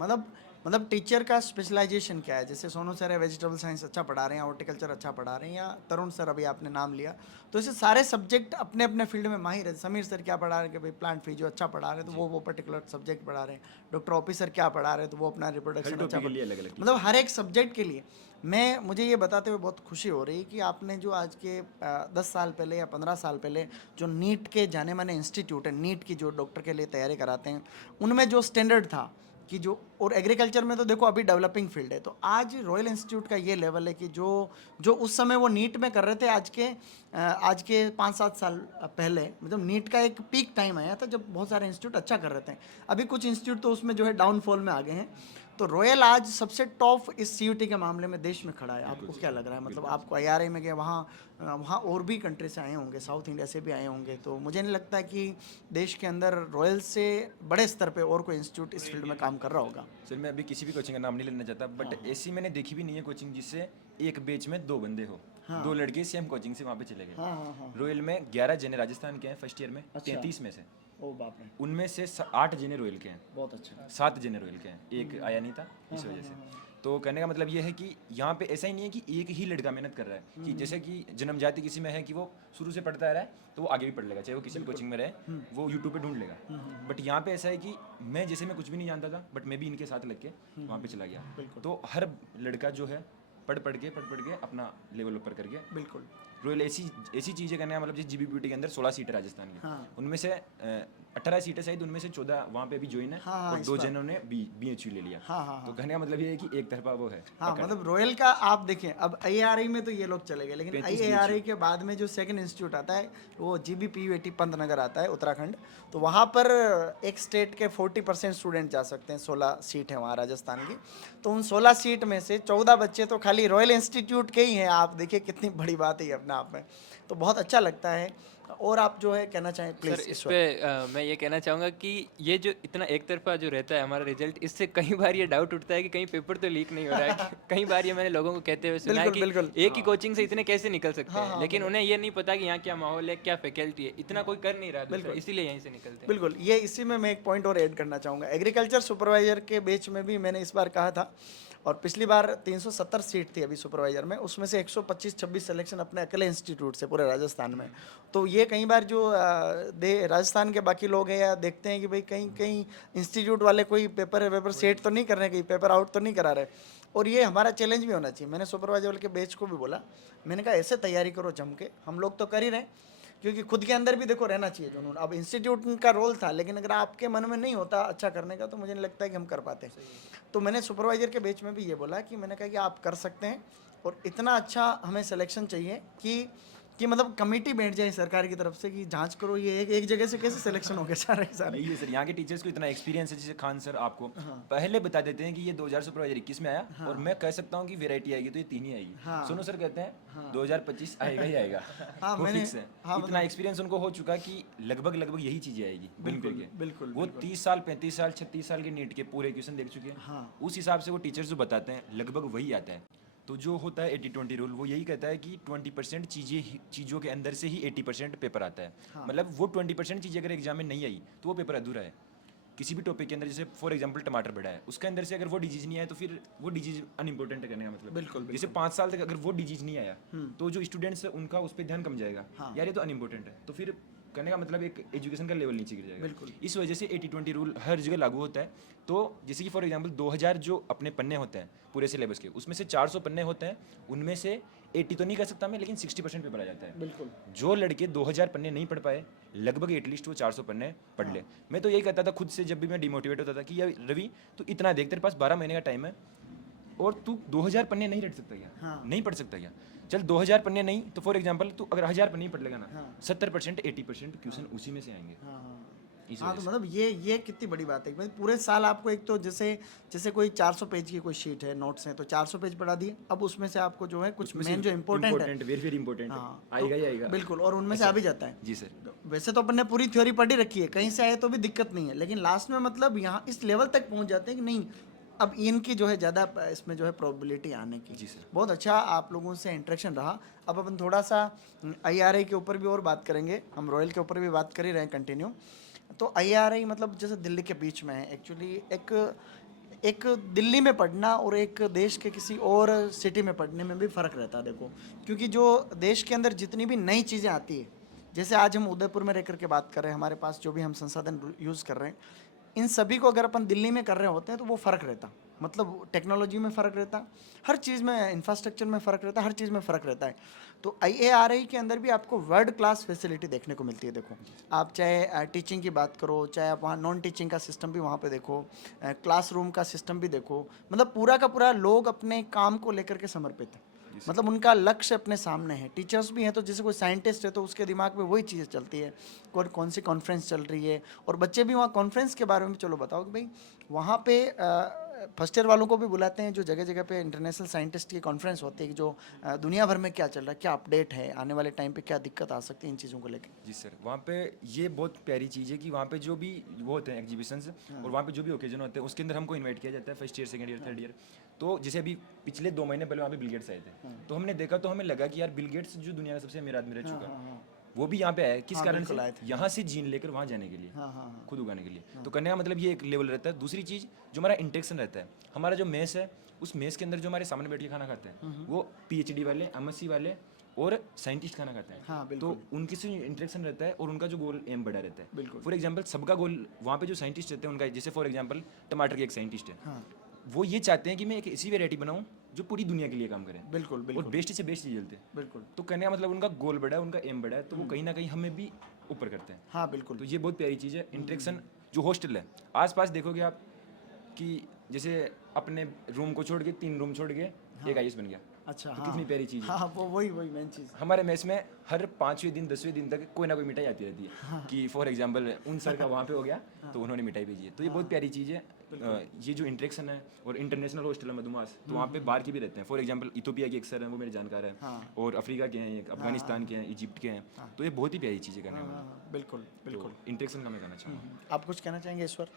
मतलब टीचर का स्पेशलाइजेशन क्या है, जैसे सोनू सर है वेजिटेबल साइंस अच्छा पढ़ा रहे हैं, हॉर्टिकल्चर अच्छा पढ़ा रहे हैं, या तरुण सर अभी आपने नाम लिया, तो ऐसे सारे सब्जेक्ट अपने अपने फील्ड में माहिर है। समीर सर क्या पढ़ा रहे हैं कि भाई प्लांट फिजियो अच्छा पढ़ा रहे हैं तो वो पर्टिकुलर सब्जेक्ट पढ़ा रहे हैं, डॉक्टर OP सर क्या पढ़ा रहे हैं तो वो अपना रिप्रोडक्शन अच्छा के लिए अलग-अलग, मतलब हर एक सब्जेक्ट के लिए। मुझे ये बताते हुए बहुत खुशी हो रही है कि आपने जो आज के 10 साल पहले या 15 साल पहले जो नीट के जाने माने इंस्टीट्यूट है, नीट की जो डॉक्टर के लिए तैयारी कराते हैं, उनमें जो स्टैंडर्ड था कि जो, और एग्रीकल्चर में तो देखो अभी डेवलपिंग फील्ड है, तो आज रॉयल इंस्टीट्यूट का ये लेवल है कि जो उस समय वो नीट में कर रहे थे, आज के 5-7 साल पहले मतलब नीट का एक पीक टाइम आया था जब बहुत सारे इंस्टीट्यूट अच्छा कर रहे थे। अभी कुछ इंस्टीट्यूट तो उसमें जो है डाउनफॉल में आ गए हैं। तो रॉयल आज सबसे टॉप इस सीयूटी के मामले में देश में खड़ा है, आपको क्या लग रहा है? मतलब आपको आईआरआई में गए, वहाँ और भी कंट्री से आए होंगे, साउथ इंडिया से भी आए होंगे, तो मुझे नहीं लगता कि देश के अंदर रॉयल से बड़े स्तर पे और कोई इंस्टीट्यूट इस फील्ड में काम कर रहा होगा। सर मैं अभी किसी भी कोचिंग का नाम नहीं लेना चाहता, बट ऐसी मैंने देखी भी नहीं है कोचिंग जिससे एक बैच में 2 बंदे हो, 2 लड़के सेम कोचिंग से वहाँ पे चले गए। रॉयल में 11 जने राजस्थान के हैं फर्स्ट ईयर में, 33 में से ओ बाप रे, उनमें से 8 जने रॉयल के हैं, बहुत अच्छा। 7 जने रॉयल के हैं, एक आया नहीं था इस वजह से। तो कहने का मतलब ये है कि यहाँ पे ऐसा ही नहीं है कि एक ही लड़का मेहनत कर रहा है, कि जैसे कि जन्म जाति किसी में है कि वो शुरू से पढ़ता रहा है तो वो आगे भी पढ़ लेगा, चाहे वो किसी भी कोचिंग में रहे, वो यूट्यूब पे ढूंढ लेगा। बट यहाँ पे ऐसा है कि मैं जैसे कुछ भी नहीं जानता था, बट मैं भी इनके साथ लग के वहाँ पे चला गया। तो हर लड़का जो है पढ़ पढ़ के अपना लेवल ऊपर करके, बिल्कुल रॉयल ऐसी चीज़ें करने का मतलब जैसे जीबी ब्यूटी के अंदर 16 सीटें राजस्थान की, उनमें से 18 सीटें शायद, उनमें से 14 वहाँ पे अभी ज्वाइन है, और 2 जनों ने BHU ले लिया। तो कहने का मतलब ये है कि एक तरफा वो है। हाँ, मतलब रॉयल का आप देखें, अब आईआरआई में तो ये लोग चले गए, लेकिन आईआरआई के बाद में जो सेकंड इंस्टीट्यूट आता है वो GBPUAT पंतनगर आता है, उत्तराखंड। तो वहाँ पर एक स्टेट के 40% स्टूडेंट जा सकते हैं, 16 सीट है वहाँ राजस्थान की। तो उन 16 सीट में से 14 बच्चे तो खाली रॉयल इंस्टीट्यूट के ही हैं। आप देखिए कितनी बड़ी बात है ये अपने आप में, तो बहुत अच्छा लगता है। और आप जो है कहना चाहें प्लीज? सर इस पे मैं ये कहना चाहूँगा कि ये जो इतना एक तरफा जो रहता है हमारा रिजल्ट, इससे कई बार ये डाउट उठता है कि कहीं पेपर तो लीक नहीं हो रहा है। कई बार ये मैंने लोगों को कहते हुए सुना है कि एक ही कोचिंग से इतने कैसे निकल सकते हैं, लेकिन उन्हें ये नहीं पता कि यहाँ क्या माहौल है, क्या फैकल्टी है, इतना कोई कर नहीं रहा दूसरा, इसीलिए यहीं से निकलते हैं। बिल्कुल, ये इसी में मैं एक पॉइंट और ऐड करना चाहूँगा। एग्रीकल्चर सुपरवाइजर के बैच में भी मैंने इस बार कहा था, और पिछली बार 370 सीट थी अभी सुपरवाइजर में, उसमें से 125-26 सिलेक्शन अपने अकेले इंस्टीट्यूट से पूरे राजस्थान में। तो ये कई बार जो राजस्थान के बाकी लोग हैं या देखते हैं कि भाई कहीं कहीं इंस्टीट्यूट वाले कोई पेपर सेट तो नहीं कर रहे, कहीं पेपर आउट तो नहीं करा रहे, और ये हमारा चैलेंज भी होना चाहिए। मैंने सुपरवाइजर के बैच को भी बोला, मैंने कहा ऐसे तैयारी करो जम के, हम लोग तो कर ही रहे, क्योंकि खुद के अंदर भी देखो रहना चाहिए जुनून। अब इंस्टीट्यूट का रोल था, लेकिन अगर आपके मन में नहीं होता अच्छा करने का, तो मुझे नहीं लगता है कि हम कर पाते। तो मैंने सुपरवाइजर के बैच में भी ये बोला कि मैंने कहा कि आप कर सकते हैं, और इतना अच्छा हमें सिलेक्शन चाहिए कि मतलब कमेटी बैठ जाए सरकार की तरफ से कि जांच करो ये एक जगह से कैसे सिलेक्शन हो गया सारे सारे। यही है सर, यहाँ के टीचर्स को इतना एक्सपीरियंस है, जैसे खान सर आपको पहले बता देते हैं कि ये 2000 सुपरवाइजर 21 में आया, और मैं कह सकता हूँ कि वेराइटी आएगी तो ये 3 ही आएगी। सोनू सर कहते हैं 2025 आएगा ही आएगा, वो फिक्स है। इतना एक्सपीरियंस उनको हो चुका कि लगभग यही चीजें आएगी बिल्कुल। वो 30 साल 35 साल 36 साल के नीट के पूरे क्वेश्चन देख चुके हैं, उस हिसाब से वो टीचर्स जो बताते हैं लगभग वही आता है। तो जो होता है 80-20 रूल, वो यही कहता है कि 20% चीज़ों के अंदर से ही 80% पेपर आता है। मतलब वो 20% चीज़ें अगर एग्जाम में नहीं आई तो वो पेपर अधूरा है। किसी भी टॉपिक के अंदर, जैसे फॉर एग्जांपल टमाटर बढ़ा है, उसके अंदर से अगर वो डिजीज नहीं आया तो फिर वो डिजीज अनइम्पोर्टेंट है करने का मतलब। बिल्कुल। जैसे 5 साल तक अगर वो डिजीज नहीं आया तो जो स्टूडेंट्स है उनका उस पर ध्यान कम जाएगा, यार ये तो अनइम्पोर्टेंट है, तो फिर करने का मतलब एक एजुकेशन का लेवल नीचे गिर जाएगा। बिल्कुल। इस वजह से 80-20 रूल हर जगह लागू होता है। तो जैसे कि फॉर एग्जांपल 2000 जो अपने पन्ने होते हैं पूरे सिलेबस के, उसमें से 400 पन्ने होते हैं, उनमें से 80 तो नहीं कर सकता मैं, लेकिन 60% पेपर आ जाता है। बिल्कुल। जो लड़के 2000 पन्ने नहीं पढ़ पाए, लगभग एटलीस्ट वो 400 पन्ने पढ़ ले। मैं तो यही कहता था खुद से, जब भी मैं डिमोटिवेट होता था कि यार रवि तू इतना देख, तेरे पास 12 महीने का टाइम है और तू 2000 पन्ने नहीं रट सकता क्या? नहीं पढ़ सकता क्या? चल 2000 पन्ने नहीं तो फॉर एग्जांपल तू अगर 1000 पन्ने पढ़ लेगा ना, 70% 80% क्वेश्चन उसी में से आएंगे। हाँ, तो मतलब ये कितनी बड़ी बात है भाई। पूरे साल आपको एक तो जैसे कोई 400 पेज की कोई शीट है, नोट्स हैं, तो 400 पेज पढ़ा दिए, अब उसमें से आपको जो है कुछ मेन जो इम्पोर्टेंट है, वेरी इंपॉर्टेंट आएगा ही आएगा। बिल्कुल, और उनमें से आ भी जाता है। जी सर। वैसे तो अपन ने पूरी थ्योरी पढ़ी रखी है, कहीं से आए तो भी दिक्कत नहीं है, लेकिन लास्ट में मतलब यहाँ इस लेवल तक पहुँच जाते हैं कि नहीं, अब इनकी जो है ज़्यादा इसमें जो है प्रोबेबिलिटी आने की। जी सर। बहुत अच्छा आप लोगों से इंटरेक्शन रहा। अब अपन थोड़ा सा आईआरआई के ऊपर भी और बात करेंगे, हम रॉयल के ऊपर भी बात कर ही रहे हैं कंटिन्यू। तो आईआरआई मतलब जैसे दिल्ली के बीच में है एक्चुअली, एक दिल्ली में पढ़ना और एक देश के किसी और सिटी में पढ़ने में भी फ़र्क रहता है। देखो, क्योंकि जो देश के अंदर जितनी भी नई चीज़ें आती है, जैसे आज हम उदयपुर में रह कर के बात कर रहे हैं, हमारे पास जो भी हम संसाधन यूज़ कर रहे हैं, इन सभी को अगर अपन दिल्ली में कर रहे होते हैं तो वो फ़र्क रहता, मतलब टेक्नोलॉजी में फ़र्क रहता, हर चीज़ में, इंफ्रास्ट्रक्चर में फ़र्क रहता है, हर चीज़ में फ़र्क रहता है। तो आईआरआई के अंदर भी आपको वर्ल्ड क्लास फैसिलिटी देखने को मिलती है। देखो, आप चाहे टीचिंग की बात करो, चाहे आप वहाँ नॉन टीचिंग का सिस्टम भी वहाँ पे देखो, क्लासरूम का सिस्टम भी देखो, मतलब पूरा का पूरा लोग अपने काम को लेकर के समर्पित है, मतलब उनका लक्ष्य अपने सामने है। टीचर्स भी हैं, तो जैसे कोई साइंटिस्ट है तो उसके दिमाग में वही चीज़ें चलती है, कौन सी कॉन्फ्रेंस चल रही है, और बच्चे भी वहाँ कॉन्फ्रेंस के बारे में चलो बताओ कि भाई वहाँ पे फर्स्ट ईयर वालों को भी बुलाते हैं, जो जगह जगह पे इंटरनेशनल साइंटिस्ट की कॉन्फ्रेंस होती है कि जो दुनिया भर में क्या चल रहा है, क्या अपडेट है, आने वाले टाइम पे क्या दिक्कत आ सकती है इन चीज़ों को लेकर? जी सर, वहाँ पे ये बहुत प्यारी चीज़ है कि वहाँ पे जो भी वो होते हैं एग्जीबिशंस और वहाँ पे जो भी ओकेजन होते हैं उसके अंदर हमको इनवाइट किया जाता है, first year, second year, third year. तो जैसे अभी पिछले 2 महीने पहले वहाँ पे बिल गेट्स आए थे, तो हमने देखा तो हमें लगा कि यार बिल गेट्स जो दुनिया का सबसे अमीर आदमी रह चुका है, वो भी यहाँ पे आया, किस हाँ, कारण बिल्कुल आए से? थे। यहाँ से जीन लेकर वहाँ जाने के लिए, हाँ हाँ हाँ। खुद उगाने के लिए। तो करने का मतलब ये एक लेवल रहता है। दूसरी चीज़ जो हमारा इंटेक्शन रहता है, हमारा जो मेस है, उस मेस के अंदर जो हमारे सामने बैठ के खाना खाते हैं वो PhD वाले, MSc वाले और साइंटिस्ट खाना खाते हैं। हाँ, तो बिल्कुल। उनकी से इंटरेक्शन रहता है और उनका जो गोल एम बड़ा रहता है। बिल्कुल। फॉर एग्जांपल सबका गोल वहाँ पे जो साइंटिस्ट रहते हैं उनका, जैसे फॉर एग्जांपल टमाटर के एक साइंटिस्ट है, हाँ, वो ये चाहते हैं कि मैं एक ऐसी वेराइटी बनाऊँ जो पूरी दुनिया के लिए काम करे बिल्कुल और बिल्कुल बेस्ट से बेस्ट चीज़ चलते हैं। बिल्कुल। तो कहने का मतलब उनका गोल बड़ा है, उनका एम बड़ा है, तो वो कहीं ना कहीं हमें भी ऊपर करते हैं। हाँ बिल्कुल। तो ये बहुत प्यारी चीज़ है इंटरेक्शन। जो हॉस्टल है आसपास देखोगे आप कि जैसे अपने रूम को छोड़ के 3 रूम छोड़ के एक आईएएस बन गया, अच्छा, तो हाँ कितनी प्यारी चीज़ है। हाँ, वो वही मेन चीज़। हमारे मेस में हर 5वें दिन 10वें दिन तक कोई ना कोई मिठाई आती रहती है कि फॉर एग्जांपल उन सर का वहाँ पे हो गया तो उन्होंने मिठाई भेजी है। तो ये बहुत प्यारी चीज़ है। ये जो इंटरेक्शन है, और इंटरनेशनल हॉस्टल है मधुमास, तो वहाँ पे बाहर के भी रहते हैं। फॉर एग्जांपल इथोपिया के एक सर हैं, वो मेरे जानकार हैं, हाँ। और अफ्रीका के हैं, एक अफगानिस्तान के हैं, इजिप्ट के हैं। तो ये बहुत ही प्यारी चीज़ है करने में। हाँ, बिल्कुल बिल्कुल। तो इंटरेक्शन का मैं कहना चाहूँगा। आप कुछ कहना चाहेंगे ईश्वर?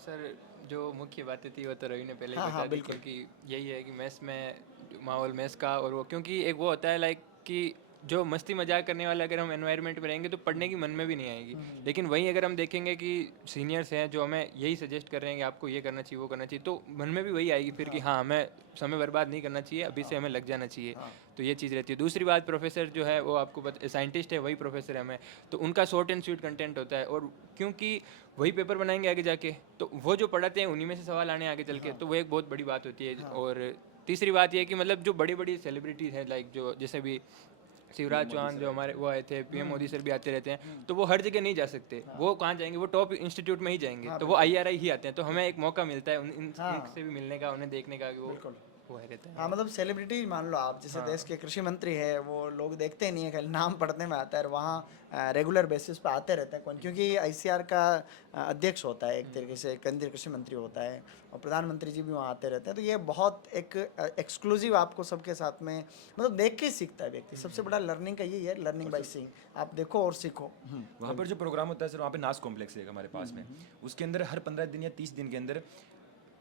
सर जो मुख्य बातें थी वो तो रवि ने पहले ही हाँ, बता हाँ, दी, बिल्कुल। क्योंकि यही है कि मेस में माहौल मेस का, और वो क्योंकि एक वो होता है लाइक कि जो मस्ती मजाक करने वाला अगर हम एनवायरनमेंट में रहेंगे तो पढ़ने की मन में भी नहीं आएगी। लेकिन वहीं अगर हम देखेंगे कि सीनियर्स हैं जो हमें यही सजेस्ट कर रहे हैं कि आपको ये करना चाहिए, वो करना चाहिए, तो मन में भी वही आएगी फिर कि हाँ हमें समय बर्बाद नहीं करना चाहिए, अभी से हमें लग जाना चाहिए। तो ये चीज़ रहती है। दूसरी बात, प्रोफेसर जो है वो आपको साइंटिस्ट है वही प्रोफेसर है हमें, तो उनका शॉर्ट एंड स्वीट कंटेंट होता है, और क्योंकि वही पेपर बनाएंगे आगे जाके, तो वो जो पढ़ाते हैं उन्हीं में से सवाल आने आगे चल के, तो वो एक बहुत बड़ी बात होती है। और तीसरी बात ये है कि मतलब जो बड़ी बड़ी सेलिब्रिटीज़ हैं, लाइक जो जैसे भी शिवराज चौहान जो हमारे वो आए थे, PM मोदी सर भी आते रहते हैं, तो वो हर जगह नहीं जा सकते। वो कहाँ जाएंगे? वो टॉप इंस्टीट्यूट में ही जाएंगे, तो वो IRI ही आते हैं। तो हमें एक मौका मिलता है इनसे भी मिलने का, उन्हें देखने का कि वो है रहता है। हाँ, मतलब सेलिब्रिटी मान लो आप, जैसे देश के कृषि मंत्री है, वो लोग देखते ही नहीं है, खाली नाम पढ़ने में आता है, और वहाँ रेगुलर बेसिस पे आते रहते हैं कौन, क्योंकि ICR का अध्यक्ष होता है एक तरीके से, केंद्रीय कृषि मंत्री होता है, और प्रधानमंत्री जी भी वहाँ आते रहते हैं। तो ये बहुत एक एक्सक्लूसिव आपको सबके साथ में मतलब देख के सीखता है व्यक्ति। सबसे बड़ा लर्निंग का यही है, लर्निंग बाय सीइंग। आप देखो और सीखो। वहाँ पर जो प्रोग्राम होता है सर, वहाँ पे नास कॉम्प्लेक्स है हमारे पास में, उसके अंदर हर 15 दिन या 30 दिन के अंदर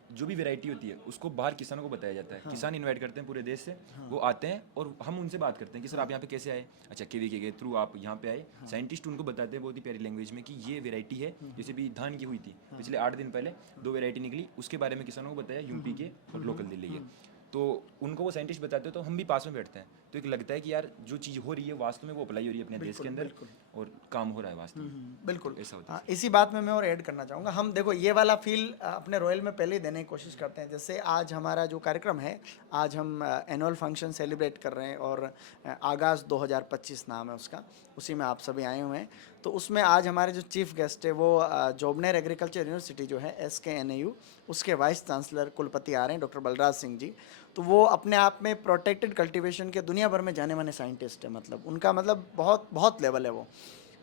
जो भी वैरायटी होती है उसको बाहर किसानों को बताया जाता है। किसान इनवाइट करते हैं पूरे देश से, वो आते हैं और हम उनसे बात करते हैं कि सर आप यहाँ पे कैसे आए, अच्छा KVK के थ्रू आप यहाँ पे आए। साइंटिस्ट उनको बताते हैं बहुत ही प्यारी लैंग्वेज में कि ये वैरायटी है, जैसे भी धान की हुई थी पिछले 8 दिन पहले 2 वैरायटी निकली, उसके बारे में किसानों को बताया, UP के और लोकल दिल्ली के। तो उनको वो साइंटिस्ट बताते हैं, तो हम भी पास में बैठते हैं, तो एक लगता है कि यार जो चीज़ हो रही है वास्तव में वो अप्लाई हो रही है अपने देश के अंदर, और काम हो रहा है वास्तव में। बिल्कुल ऐसा होता है। हाँ, इसी बात में मैं और ऐड करना चाहूँगा। हम देखो ये वाला फील अपने रॉयल में पहले ही देने की कोशिश करते हैं। जैसे आज हमारा जो कार्यक्रम है, आज हम एनुअल फंक्शन सेलिब्रेट कर रहे हैं, और आगाज़ 2025 नाम है उसका, उसी में आप सभी आए हुए हैं। तो उसमें आज हमारे जो चीफ गेस्ट है वो जोबनेर एग्रीकल्चर यूनिवर्सिटी जो है SKNAU, उसके वाइस चांसलर कुलपति आ रहे हैं डॉक्टर बलराज सिंह जी। तो वो अपने आप में प्रोटेक्टेड कल्टीवेशन के दुनिया भर में जाने माने साइंटिस्ट है, मतलब उनका मतलब बहुत बहुत लेवल है वो।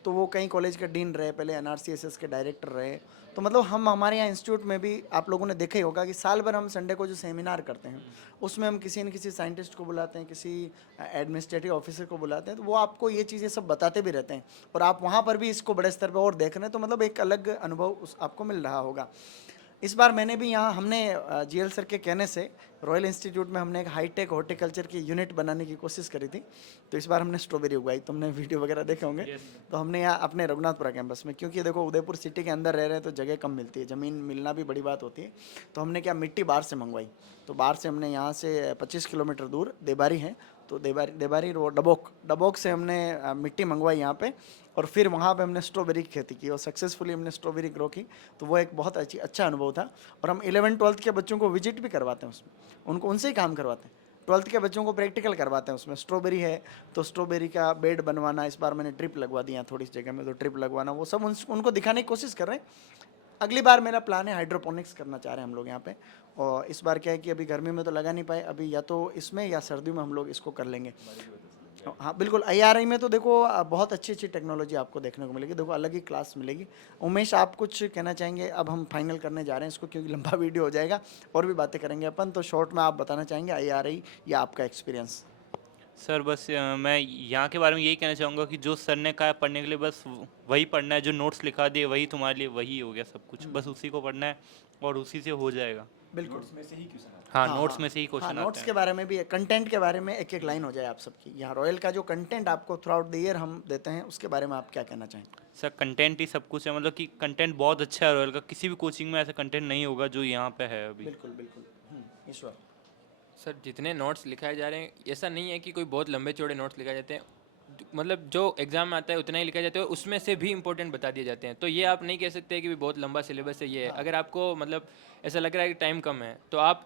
तो वो कई कॉलेज के डीन रहे, पहले NRCSS के डायरेक्टर रहे। तो मतलब हम हमारे यहाँ इंस्टीट्यूट में भी आप लोगों ने देखा ही होगा कि साल भर हम संडे को जो सेमिनार करते हैं उसमें हम किसी न किसी साइंटिस्ट को बुलाते हैं, किसी एडमिनिस्ट्रेटिव ऑफिसर को बुलाते हैं, तो वो आपको ये चीज़ें सब बताते भी रहते हैं, और आप वहाँ पर भी इसको बड़े स्तर पर और देख रहे हैं, तो मतलब एक अलग अनुभव आपको मिल रहा होगा। इस बार मैंने भी यहाँ, हमने GL सर के कहने से रॉयल इंस्टीट्यूट में हमने एक हाईटेक हॉर्टिकल्चर की यूनिट बनाने की कोशिश करी थी। तो इस बार हमने स्ट्रॉबेरी उगाई, तुमने वीडियो वगैरह देखे होंगे। तो हमने यहाँ अपने रघुनाथपुरा कैंपस में, क्योंकि देखो उदयपुर सिटी के अंदर रह रहे हैं तो जगह कम मिलती है, ज़मीन मिलना भी बड़ी बात होती है। तो हमने क्या, मिट्टी बाहर से मंगवाई। तो बाहर से हमने यहाँ से 25 किलोमीटर दूर देबारी है, तो देबारी वो डबोक से हमने मिट्टी मंगवाई यहाँ पे, और फिर वहाँ पे हमने स्ट्रॉबेरी की खेती की और सक्सेसफुली हमने स्ट्रॉबेरी ग्रो की। तो वो एक बहुत अच्छा अनुभव था। और हम 11th-12th के बच्चों को विजिट भी करवाते हैं उसमें, उनको उनसे ही काम करवाते हैं। 12th के बच्चों को प्रैक्टिकल करवाते हैं उसमें। स्ट्रॉबेरी है तो स्ट्रॉबेरी का बेड बनवाना, इस बार मैंने ड्रिप लगवा दिया थोड़ी सी जगह में, तो ड्रिप लगवाना, वो सब उनको दिखाने की कोशिश कर रहे हैं। अगली बार मेरा प्लान है हाइड्रोपोनिक्स करना चाह रहे हैं हम लोग यहाँ पे। और इस बार क्या है कि अभी गर्मी में तो लगा नहीं पाए, अभी या तो इसमें या सर्दियों में हम लोग इसको कर लेंगे। हाँ बिल्कुल, आईआरआई में तो देखो बहुत अच्छी अच्छी टेक्नोलॉजी आपको देखने को मिलेगी, देखो अलग ही क्लास मिलेगी। उमेश, आप कुछ कहना चाहेंगे? अब हम फाइनल करने जा रहे हैं इसको, क्योंकि लंबा वीडियो हो जाएगा और भी बातें करेंगे अपन, तो शॉर्ट में आप बताना चाहेंगे आईआरआई या आपका एक्सपीरियंस? सर बस मैं यहाँ के बारे में यही कहना चाहूँगा कि जो सर ने कहा है पढ़ने के लिए बस वही पढ़ना है, जो नोट्स लिखा दिए वही तुम्हारे लिए वही हो गया सब कुछ, बस उसी को पढ़ना है और उसी से हो जाएगा। बिल्कुल। में से ही क्वेश्चन आता हाँ, हाँ, नोट्स हाँ। में से ही हाँ, क्वेश्चन नोट्स आते के हैं। बारे में भी, कंटेंट के बारे में एक एक लाइन हो जाए आप सबकी। यहाँ रॉयल का जो कंटेंट आपको थ्रू आउट द ईयर हम देते हैं, उसके बारे में आप क्या कहना चाहेंगे? सर कंटेंट ही सब कुछ है, मतलब कि कंटेंट बहुत अच्छा है रॉयल का, किसी भी कोचिंग में ऐसा कंटेंट नहीं होगा जो यहाँ पे है अभी। बिल्कुल बिल्कुल। ईश्वर? सर जितने नोट्स लिखाए जा रहे हैं, ऐसा नहीं है कि कोई बहुत लंबे चौड़े नोट्स लिखाए जाते हैं, मतलब जो एग्जाम में आता है उतना ही लिखा जाता है, उसमें से भी इंपॉर्टेंट बता दिए जाते हैं। तो ये आप नहीं कह सकते कि भी बहुत लंबा सिलेबस है ये है। अगर आपको मतलब ऐसा लग रहा है कि टाइम कम है, तो आप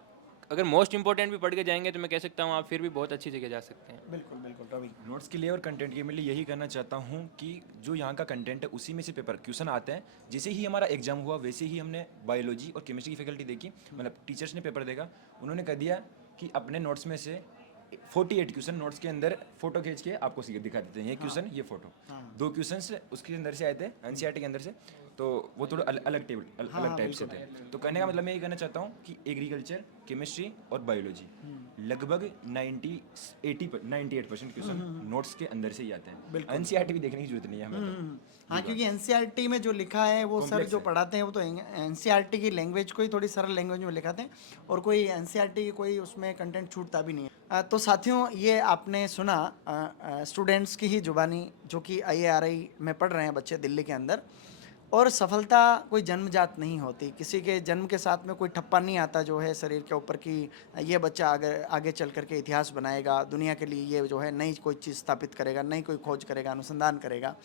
अगर मोस्ट इंपॉर्टेंट भी पढ़ के जाएंगे तो मैं कह सकता हूँ आप फिर भी बहुत अच्छी जगह जा सकते हैं। बिल्कुल बिल्कुल। रवि? नोट्स के लिए और कंटेंट के लिए यही करना चाहता हूँ कि जो यहाँ का कंटेंट है उसी में से पेपर क्वेश्चन आते हैं। जैसे ही हमारा एग्जाम हुआ वैसे ही हमने बायोलॉजी और केमिस्ट्री की फैकल्टी देखी, मतलब टीचर्स ने पेपर देखा, उन्होंने कह दिया कि अपने नोट्स में से 48 क्वेश्चन नोट्स के अंदर फोटो खींच के आपको दिखा देते हैं, ये क्वेश्चन ये फोटो। दो क्वेश्चन उसके अंदर से आए थे एनसीईआरटी के अंदर से, तो वो थोड़ा अलग टेबल अलग टाइप से थे। तो कहने का मतलब मैं ये कहना चाहता हूँ कि एग्रीकल्चर, केमिस्ट्री और बायोलॉजी लगभग 98% क्वेश्चन नोट्स के अंदर से ही आते हैं। एनसीईआरटी भी देखने की जरूरत नहीं है हमें। हाँ, क्योंकि एनसीईआरटी में जो लिखा है वो सर जो पढ़ाते हैं वो तो एनसीईआरटी की लैंग्वेज को ही थोड़ी सरल लैंग्वेज में लिखाते हैं, और कोई एनसीईआरटी की कोई उसमें कंटेंट छूटता भी नहीं है। तो साथियों, ये आपने सुना स्टूडेंट्स की ही जुबानी, जो कि आईआरआई में पढ़ रहे हैं बच्चे दिल्ली के अंदर। और सफलता कोई जन्मजात नहीं होती, किसी के जन्म के साथ में कोई ठप्पा नहीं आता जो है शरीर के ऊपर कि ये बच्चा आगे आगे चल करके इतिहास बनाएगा, दुनिया के लिए ये जो है नई कोई चीज़ स्थापित करेगा, नई कोई खोज करेगा, अनुसंधान करेगा।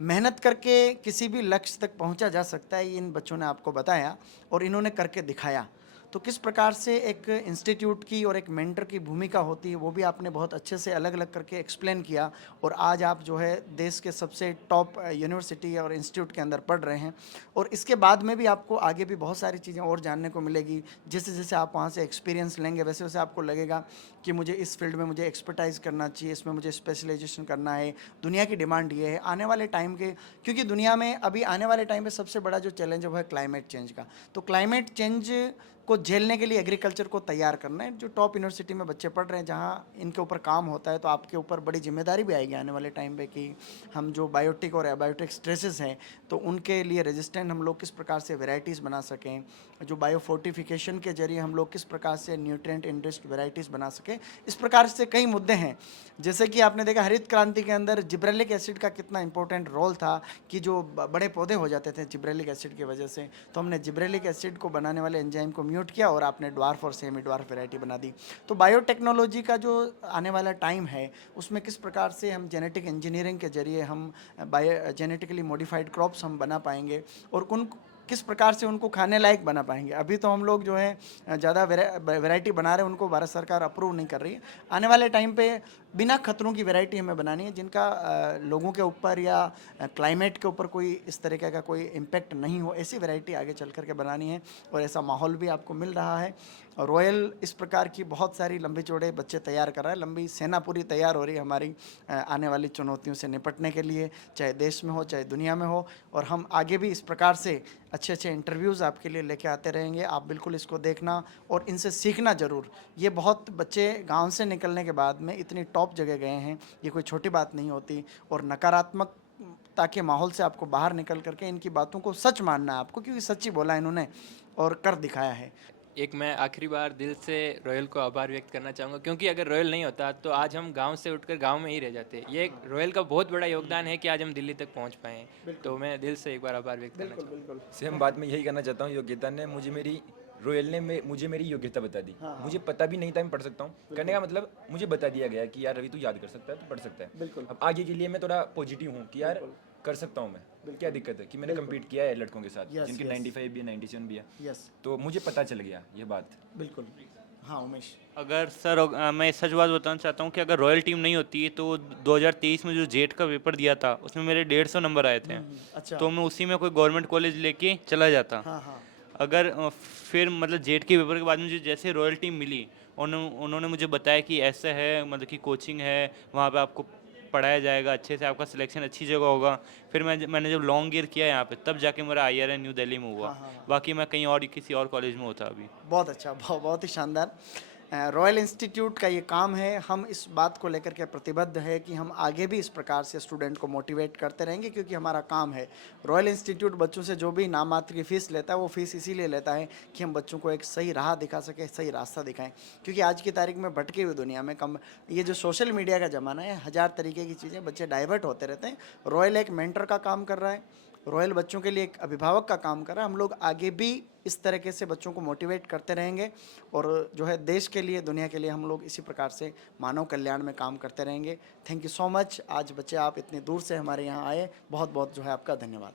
मेहनत करके किसी भी लक्ष्य तक पहुंचा जा सकता है, ये इन बच्चों ने आपको बताया और इन्होंने करके दिखाया। तो किस प्रकार से एक इंस्टीट्यूट की और एक मेंटर की भूमिका होती है वो भी आपने बहुत अच्छे से अलग अलग करके एक्सप्लेन किया। और आज आप जो है देश के सबसे टॉप यूनिवर्सिटी और इंस्टीट्यूट के अंदर पढ़ रहे हैं, और इसके बाद में भी आपको आगे भी बहुत सारी चीज़ें और जानने को मिलेगी। जैसे जैसे आप वहाँ से एक्सपीरियंस लेंगे वैसे वैसे आपको लगेगा कि मुझे इस फील्ड में मुझे एक्सपर्टाइज करना चाहिए, इसमें मुझे स्पेशलाइजेशन करना है, दुनिया की डिमांड ये है आने वाले टाइम के। क्योंकि दुनिया में अभी आने वाले टाइम में सबसे बड़ा जो चैलेंज है वो है क्लाइमेट चेंज का। तो क्लाइमेट चेंज को झेलने के लिए एग्रीकल्चर को तैयार करना है। जो टॉप यूनिवर्सिटी में बच्चे पढ़ रहे हैं जहाँ इनके ऊपर काम होता है, तो आपके ऊपर बड़ी जिम्मेदारी भी आएगी आने वाले टाइम पे कि हम जो बायोटिक और एबायोटिक स्ट्रेसेस हैं तो उनके लिए रेजिस्टेंट हम लोग किस प्रकार से वेराइटीज़ बना सकें, जो बायो फोर्टिफिकेशन के जरिए हम लोग किस प्रकार से न्यूट्रिएंट इंडस्ड वेराइटीज़ बना सकें। इस प्रकार से कई मुद्दे हैं। जैसे कि आपने देखा हरित क्रांति के अंदर जिब्रेलिक एसिड का कितना इंपॉर्टेंट रोल था कि जो बड़े पौधे हो जाते थे जिब्रेलिक एसिड की वजह से, तो हमने जिब्रेलिक एसिड को बनाने वाले एंजाइम को म्यूट किया और आपने ड्वार्फ और सेमी ड्वार्फ वैरायटी बना दी। तो बायोटेक्नोलॉजी का जो आने वाला टाइम है उसमें किस प्रकार से हम जेनेटिक इंजीनियरिंग के जरिए हम जेनेटिकली मॉडिफाइड क्रॉप्स हम बना पाएंगे और उन किस प्रकार से उनको खाने लायक बना पाएंगे। अभी तो हम लोग जो है ज़्यादा वैरायटी बना रहे हैं, उनको भारत सरकार अप्रूव नहीं कर रही है। आने वाले टाइम पे बिना खतरों की वैरायटी हमें बनानी है जिनका लोगों के ऊपर या क्लाइमेट के ऊपर कोई इस तरीके का कोई इम्पेक्ट नहीं हो, ऐसी वैरायटी आगे चल करके बनानी है। और ऐसा माहौल भी आपको मिल रहा है। और रॉयल इस प्रकार की बहुत सारी लंबे चौड़े बच्चे तैयार कर रहा है, लंबी सेना पूरी तैयार हो रही है हमारी आने वाली चुनौतियों से निपटने के लिए, चाहे देश में हो चाहे दुनिया में हो। और हम आगे भी इस प्रकार से अच्छे अच्छे इंटरव्यूज़ आपके लिए लेके आते रहेंगे। आप बिल्कुल इसको देखना और इनसे सीखना ज़रूर। ये बहुत बच्चे गांव से निकलने के बाद में इतनी टॉप जगह गए हैं, ये कोई छोटी बात नहीं होती। और नकारात्मकता के माहौल से आपको बाहर निकल करके इनकी बातों को सच मानना है आपको, क्योंकि सच्ची बोला इन्होंने और कर दिखाया है। एक मैं आखिरी बार दिल से रॉयल को आभार व्यक्त करना चाहूँगा, क्योंकि अगर रॉयल नहीं होता तो आज हम गांव से उठकर गांव में ही रह जाते। ये एक रॉयल का बहुत बड़ा योगदान है कि आज हम दिल्ली तक पहुंच पाए हैं। तो मैं दिल से एक बार आभार व्यक्त करना चाहूँगा। सेम बात मैं यही करना चाहता हूँ। योग्यता ने रॉयल ने मुझे मेरी योग्यता बता दी। मुझे पता भी नहीं था मैं पढ़ सकता हूँ। कहने का मतलब मुझे बता दिया गया कि यार रवि तू याद कर सकता है, तू पढ़ सकता है। अब आगे के लिए मैं थोड़ा पॉजिटिव हूँ कि यार कर सकता हूँ मैं। क्या दिक्कत है कि मैंने कम्पीट किया है लड़कों के साथ जिनके 95 भी है, 97 भी है। तो मुझे पता चल गया ये बात। बिल्कुल। हाँ उमेश? अगर सर मैं सच बात बताना चाहता हूँ कि अगर रॉयल टीम नहीं होती तो 2023 में जो जेट का पेपर दिया था उसमें मेरे 150 नंबर आए थे। अच्छा। तो मैं उसी में कोई गवर्नमेंट कॉलेज लेके चला जाता। हाँ हाँ। अगर फिर मतलब जेट के पेपर के बाद मुझे जैसे रॉयल टीम मिली उन्होंने मुझे बताया कि ऐसा है, मतलब कि कोचिंग है, वहाँ पे आपको पढ़ाया जाएगा अच्छे से, आपका सिलेक्शन अच्छी जगह होगा। फिर मैंने जब लॉन्ग ईयर किया यहाँ पे, तब जाके मेरा IRN न्यू दिल्ली में हुआ। हाँ, हाँ, हाँ। बाकी मैं कहीं और किसी और कॉलेज में होता अभी। बहुत अच्छा, बहुत ही शानदार। रॉयल इंस्टीट्यूट का ये काम है, हम इस बात को लेकर के प्रतिबद्ध है कि हम आगे भी इस प्रकार से स्टूडेंट को मोटिवेट करते रहेंगे, क्योंकि हमारा काम है। रॉयल इंस्टीट्यूट बच्चों से जो भी नाम मात्र की फ़ीस लेता है, वो फ़ीस इसीलिए लेता है कि हम बच्चों को एक सही राह दिखा सकें, सही रास्ता दिखाएं। क्योंकि आज की तारीख में भटकी हुई दुनिया में ये जो सोशल मीडिया का ज़माना है, हज़ार तरीके की चीज़ें, बच्चे डाइवर्ट होते रहते हैं। रॉयल एक मेंटर का काम कर रहा है, रॉयल बच्चों के लिए एक अभिभावक का काम कर रहा है। हम लोग आगे भी इस तरीके से बच्चों को मोटिवेट करते रहेंगे, और जो है देश के लिए, दुनिया के लिए हम लोग इसी प्रकार से मानव कल्याण में काम करते रहेंगे। Thank you so much. आज बच्चे आप इतनी दूर से हमारे यहाँ आए, बहुत बहुत जो है आपका धन्यवाद।